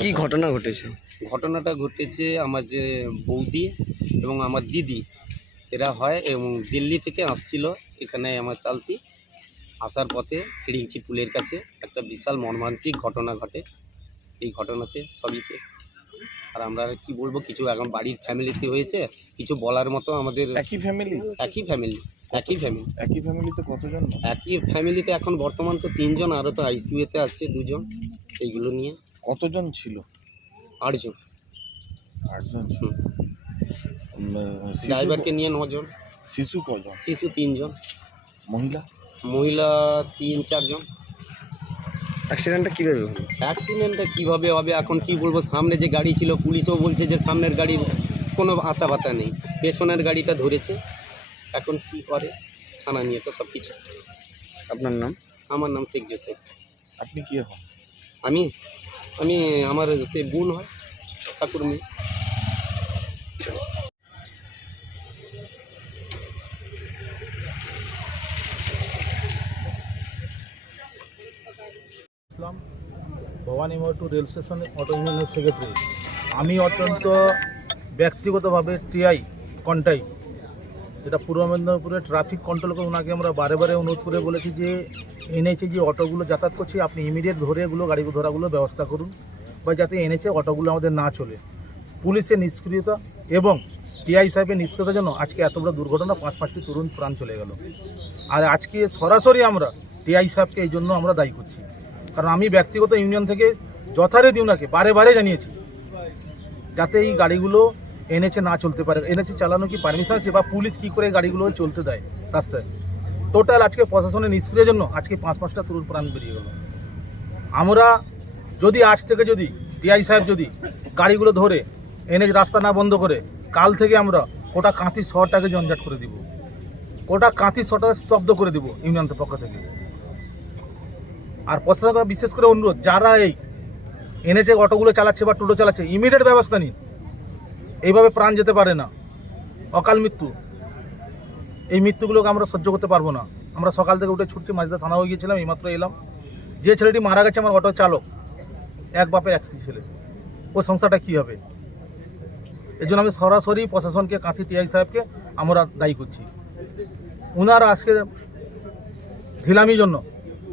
কি ঘটনা ঘটেছে? ঘটনাটা ঘটেছে আমার যে বৌদি এবং আমার দিদি এরা হয়, এবং দিল্লি থেকে আসছিল এখানে আমার চালতি আসার পথে ফিরিংচি পুলের কাছে একটা বিশাল মর্মান্তিক ঘটনা ঘটে। এই ঘটনাতে সবই শেষ। আর আমরা কি বলবো, কিছু এখন বাড়ির ফ্যামিলিতে হয়েছে, কিছু বলার মতো আমাদের একই ফ্যামিলি ফ্যামিলিতে কতজন? একই ফ্যামিলিতে এখন বর্তমান তো 3 জন, আরও তো আইসিইউতে আছে 2 জন। এইগুলো নিয়ে কতজন ছিল? 8 জন। 8 জন। ড্রাইভারকে নিয়ে 9 জন। শিশু কজন? শিশু 3 জন। মহিলা 3-4 জন। অ্যাক্সিডেন্টটা কীভাবে হলো? অ্যাক্সিডেন্টটা কীভাবে হবে এখন কি বলবো, সামনে যে গাড়ি ছিল পুলিশও বলছে যে সামনের গাড়ির কোনো আতাপাতা নেই, পেছনের গাড়িটা ধরেছে। এখন কি করে থানা নিয়ে তো সব কিছু। আপনার নাম? আমার নাম শেখ জোসেফ। আপনি কি হন? আমি আমার সে বোন হয়, ঠাকুর মেয়ে। Bhabani motor rail station auto ইউনিয়নের সেক্রেটারি। আমি অত্যন্ত ব্যক্তিগতভাবে টিআই কন্টাই, যেটা পূর্ব মেদিনীপুরের ট্রাফিক কন্ট্রোলকে ওনাকে আমরা বারে বারে অনুরোধ করে বলেছি যে এনএইচে যে অটোগুলো যাতায়াত করছে আপনি ইমিডিয়েট ধরে এগুলো গাড়ি ধরাগুলো ব্যবস্থা করুন, বা যাতে এনএইচে অটোগুলো আমাদের না চলে। পুলিশের নিষ্ক্রিয়তা এবং টিআই সাহেবের নিষ্ক্রিয়তার জন্য আজকে এত বড় দুর্ঘটনা, 5টি তরুণ প্রাণ চলে গেল। আর আজকে সরাসরি আমরা টিআই সাহেবকে এই জন্য আমরা দায়ী করছি, কারণ আমি ব্যক্তিগত ইউনিয়ন থেকে যথারীতি ওনাকে বারে বারে জানিয়েছি যাতে এই গাড়িগুলো এনএইচে না চলতে পারে। এনএইচে চালানো কি পারমিশন আছে, বা পুলিশ কি করে গাড়িগুলো চলতে দেয় রাস্তায়? টোটাল আজকে প্রশাসনের নিষ্ক্রিয়ের জন্য আজকে 5টা তরুণ প্রাণ বেরিয়ে গেল। আমরা যদি আজ থেকে যদি টিআই সাহেব যদি গাড়িগুলো ধরে এনএইচ রাস্তা না বন্ধ করে, কাল থেকে আমরা গোটা কাঁথি শহরটাকে জঞ্জাট করে দিব, গোটা কাঁথি শহরটাকে স্তব্ধ করে দিব ইউনিয়নের পক্ষ থেকে। আর প্রশাসনের বিশেষ করে অনুরোধ, যারা এই এনএইচে অটোগুলো চালাচ্ছে বা টোটো চালাচ্ছে ইমিডিয়েট ব্যবস্থা নিন। এইভাবে প্রাণ যেতে পারে না, অকাল মৃত্যু। এই মৃত্যুগুলোকে আমরা সহ্য করতে পারবো না। আমরা সকাল থেকে উঠে ছুটছি, মাঝদা থানাও গিয়েছিলাম, এইমাত্র এলাম। যে ছেলেটি মারা গেছে আমার অটো চালক, এক বাপের এক ছেলে, ও সংসারটা কী হবে? এই জন্য আমি সরাসরি প্রশাসনকে, কাঁথি টিআই সাহেবকে আমরা দায়ী করছি। ওনারা আজকে ঢিলামির জন্য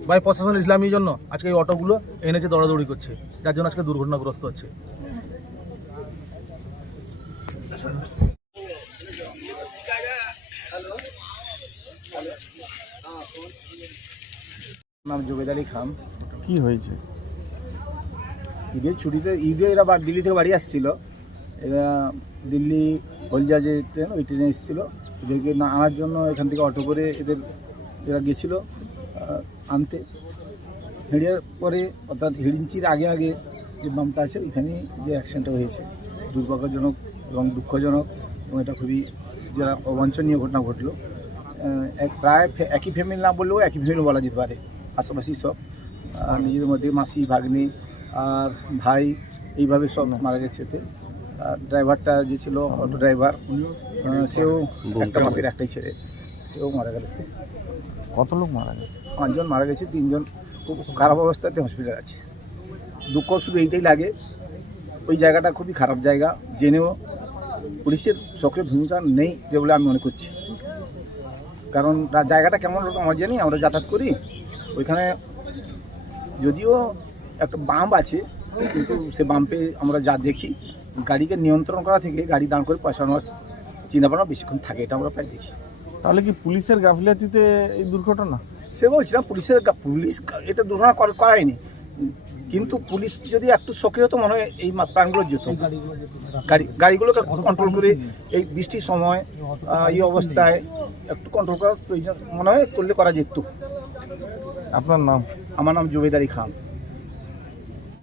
বা প্রশাসনের ঢিলামির জন্য আজকে এই অটোগুলো এনএইচে দৌড়াদৌড়ি করছে, যার জন্য আজকে দুর্ঘটনাগ্রস্ত হচ্ছে। নাম জুবেদ আলী খান। কি হয়েছে? ঈদের ছুটিতে এরা দিল্লি থেকে বাড়ি আসছিল। এরা দিল্লি হলদিয়া যে ট্রেন, ওই ট্রেনে এসেছিলো। এদেরকে না আনার জন্য এখান থেকে অটো করে এরা গেছিলো আনতে। হেঁড়িয়ার পরে, অর্থাৎ হিড়িঞ্চির আগে যে বামটা আছে ওইখানে যে অ্যাক্সিডেন্টটা হয়েছে, দুর্ভাগ্যজনক এবং দুঃখজনক, এবং এটা খুবই যারা অবাঞ্ছনীয় ঘটনা ঘটলো। প্রায় একই ফ্যামিলি না বললেও একই ফ্যামিলি বলা যেতে পারে। আশেপাশি সব নিজেদের মধ্যে মাসি, ভাগ্নি আর ভাই, এইভাবে সব মারা গেছে। এতে ড্রাইভারটা যে ছিল, অটো ড্রাইভার, সেও একটা বাপের একটাই ছেলে, সেও মারা গেছে। কত লোক মারা গেছে? 5 জন মারা গেছে, 3 জন খুব খারাপ অবস্থাতে হসপিটালে আছে। দুঃখ শুধু এইটাই লাগে, ওই জায়গাটা খুবই খারাপ জায়গা, জেনেও পুলিশের সক্রিয় ভূমিকা নেই যে বলে আমি মনে করছি। কারণ জায়গাটা কেমন আমরা জানি, আমরা যাতায়াত করি। ওইখানে যদিও একটা বাম্প আছে, কিন্তু সে বাম্পে আমরা যা দেখি, গাড়িকে নিয়ন্ত্রণ করা থেকে গাড়ি দাঁড় করে পাশানোর চিন্তাভাবনা বেশিক্ষণ থাকে, এটা আমরা প্রায় দেখি। তাহলে কি পুলিশের গাফিলতিতে এই দুর্ঘটনা? সে বলছিলাম পুলিশ এটা দুর্ঘটনা করায়নি, কিন্তু পুলিশ যদি একটু সক্রিয় হতো মনে হয় এই প্রাণগুলো যেত। গাড়িগুলোকে কন্ট্রোল করে এই বৃষ্টির সময় এই অবস্থায় একটু কন্ট্রোল করার প্রয়োজন মনে হয়, করা যেত। আপনার নাম? আমার নাম জুবেদারি খান।